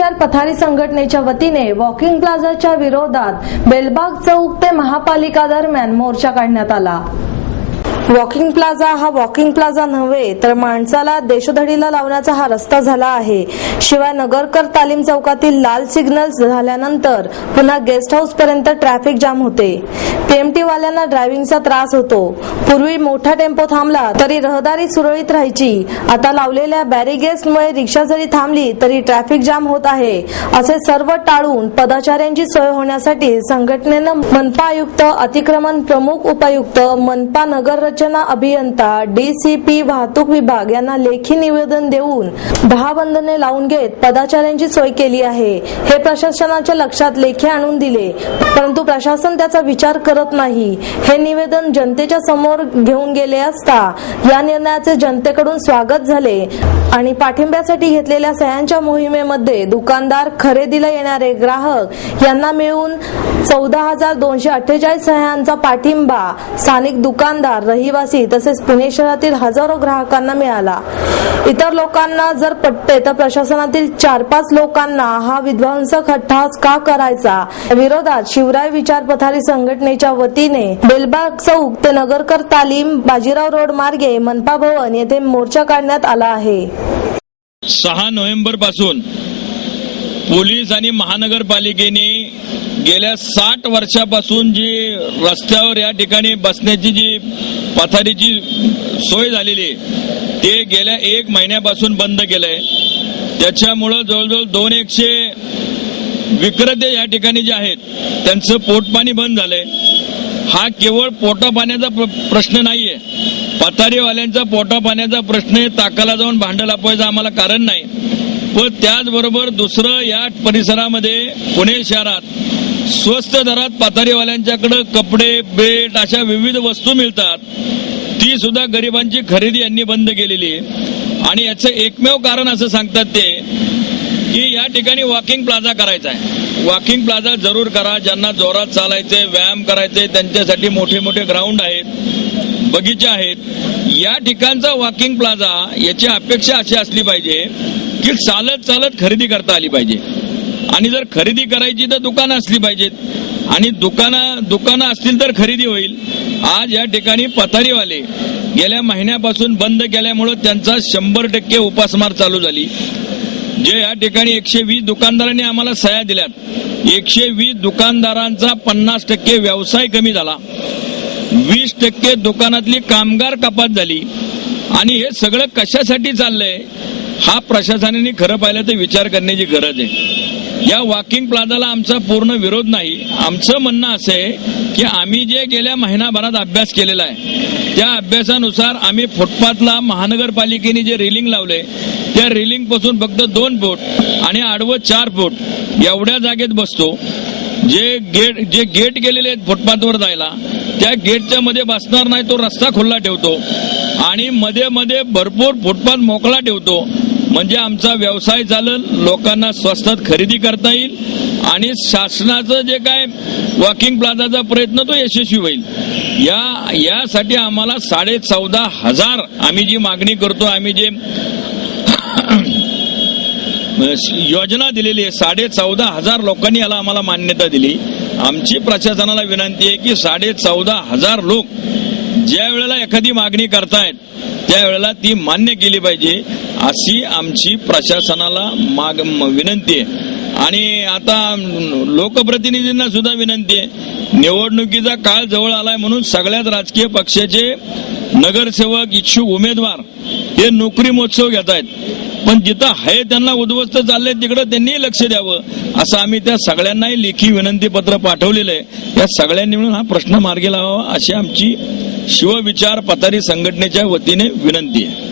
विचार पथारी संघटनेच्या वतीने वॉकिंग प्लाझाच्या विरोधात बेलबाग चौक ते महापालिका दरम्यान मोर्चा काढण्यात आला। वॉकिंग प्लाझा हा वॉकिंग प्लाझा नव्हे तर माणसाला देशोधडीला लावण्याचा हा रस्ता झाला आहे। शिवाय नगरकर तालीम चौकातील लाल सिग्नल झाल्यानंतर पुन्हा गेस्ट हाऊस पर्यंत ट्रॅफिक जाम होते। पीएमटी वाल्यांना ड्रायव्हिंगचा त्रास होतो। पूर्वी मोठा टेम्पो थांबला तरी रहदारी सुरळीत राहायची, आता लावलेल्या बॅरिगेड्समुळे रिक्षा जरी थांबली तरी ट्रॅफिक जाम होत आहे। असे सर्व टाळून पदाचाऱ्यांची सोय होण्यासाठी संघटनेनं मनपा आयुक्त, अतिक्रमण प्रमुख उपायुक्त, मनपा नगर रचना अभियंता, डीसीपी वाहतूक विभाग यांना लेखी निवेदन देऊन 10 बंधने लावून घेत पदाचाऱ्यांची सोय केली आहे। हे प्रशासनाच्या लक्षात लेखी आणून दिले, परंतु प्रशासन त्याचा विचार करत नाही। हे निवेदन जनतेच्या समोर घेऊन गेले असता या निर्णयाचे जनतेकडून स्वागत झाले आणि पाठिंब्यासाठी घेतलेल्या सह्यांच्या मोहिमेमध्ये दुकानदार, खरेदीला येणारे ग्राहक यांना मिळून 14,248 सह्यांचा पाठिंबा स्थानिक दुकानदार, रहिवासी तसेच पुणे शहरातील हजारो ग्राहकांना मिळाला। इतर लोकांना जर पटते तर प्रशासनातील 4-5 लोकांना हा विध्वंसक हट्टहास का करायचा? विरोधात शिवराय विचार पथारी संघटनेच्या वतीने बेलबाग चौक ते नगरकर तालीम, बाजीराव रोड मार्गे मनपा भवन येथे मोर्चा काढण्यात आला आहे। 6 नोव्हेंबर पासून पोलीस आणि महानगरपालिकेने गेल्या 60 वर्षापासून जी रस्त्यावर या ठिकाणी बसण्याची जी पथारीची सोय झालेली आहे ते गेल्या 1 महिन्यापासून बंद केलंय। त्याच्यामुळं जवळजवळ 200 विक्रेते या ठिकाणी जे आहेत त्यांचं पोटपाणी बंद झालंय। हा केवळ पोटापाण्याचा प्रश्न नाहीये, पथारीवाल्यांचा पोटापाण्याचा प्रश्न आहे। ताकाला जाऊन भांडं लापवायचं आम्हाला कारण नाही, पण त्याचबरोबर दुसरं या परिसरामध्ये पुणे शहरात स्वस्त दरात पथारीवाल्यांच्याकडे कपडे, बेल्ट अशा विविध वस्तू मिळतात, ती सुद्धा गरिबांची खरेदी यांनी बंद केलेली आहे। आणि याचं एकमेव कारण असं सांगतात ते की या ठिकाणी वॉकिंग प्लाझा करायचा आहे। वॉकिंग प्लाझा जरूर करा, ज्यांना जोरात चालायचंय, व्यायाम करायचंय त्यांच्यासाठी मोठे मोठे ग्राउंड आहेत, बगीचे आहेत। या ठिकाणचा वॉकिंग प्लाझा याची अपेक्षा अशी असली पाहिजे की चालत चालत खरेदी करता आली पाहिजे आणि जर खरेदी करायची तर दुकानं असली पाहिजेत आणि दुकानं असतील तर खरेदी होईल। आज या ठिकाणी पथारीवाले गेल्या महिन्यापासून बंद केल्यामुळे त्यांचा 100% उपासमार चालू झाली। जे या ठिकाणी 120 दुकानदारांनी आम्हाला सह्या दिल्यात, 120 दुकानदारांचा 50% व्यवसाय कमी झाला, 20% दुकानातली कामगार कपात झाली। आणि हे सगळं कशासाठी चाललंय हा प्रशासनाने खरं पाहिलं तर विचार करण्याची गरज आहे। या वॉकिंग प्लाझाला आमचा पूर्ण विरोध नाही। आमचं म्हणणं असं आहे की आम्ही जे गेल्या महिनाभरात अभ्यास केलेला आहे त्या अभ्यासानुसार आम्ही फुटपाथला महानगरपालिकेने जे रेलिंग लावले त्या रेलिंग पासून फक्त 2 फूट आणि आडवं 4 फूट एवढ्या जागेत बसतो। जे गेट गेलेले आहेत फुटपाथवर जायला त्या गेटच्या मध्ये बसणार नाही, तो रस्ता खुला ठेवतो आणि मध्ये मध्ये भरपूर फुटपाथ मोकळा ठेवतो, म्हणजे आमचा व्यवसाय चालेल, लोकांना स्वस्तात खरेदी करता येईल आणि शासनाचं जे काय वॉकिंग प्लाझाचा प्रयत्न तो यशस्वी होईल। यासाठी आम्हाला 14,500 आम्ही जी मागणी करतो, आम्ही जे योजना दिलेली आहे 14,500 लोकांनी याला आम्हाला मान्यता दिली। आमची प्रशासनाला विनंती आहे की 14,500 लोक ज्या वेळेला एखादी मागणी करतायत त्यावेळेला ती मान्य केली पाहिजे अशी आमची प्रशासनाला विनंती आहे। आणि आता लोकप्रतिनिधींना सुद्धा विनंती आहे, निवडणुकीचा काळ जवळ आलाय म्हणून सगळ्याच राजकीय पक्षाचे नगरसेवक, इच्छुक उमेदवार हे नोकरी महोत्सव घेत आहेत, पण जिथं आहे त्यांना उद्ध्वस्त चाललंय तिकडे त्यांनी लक्ष द्यावं असं आम्ही त्या सगळ्यांनाही लेखी विनंती पत्र पाठवलेलं आहे। या सगळ्यांनी मिळून हा प्रश्न मार्गी लावावा अशी आमची शिवविचार पथारी संघटनेच्या वतीने विनंती आहे।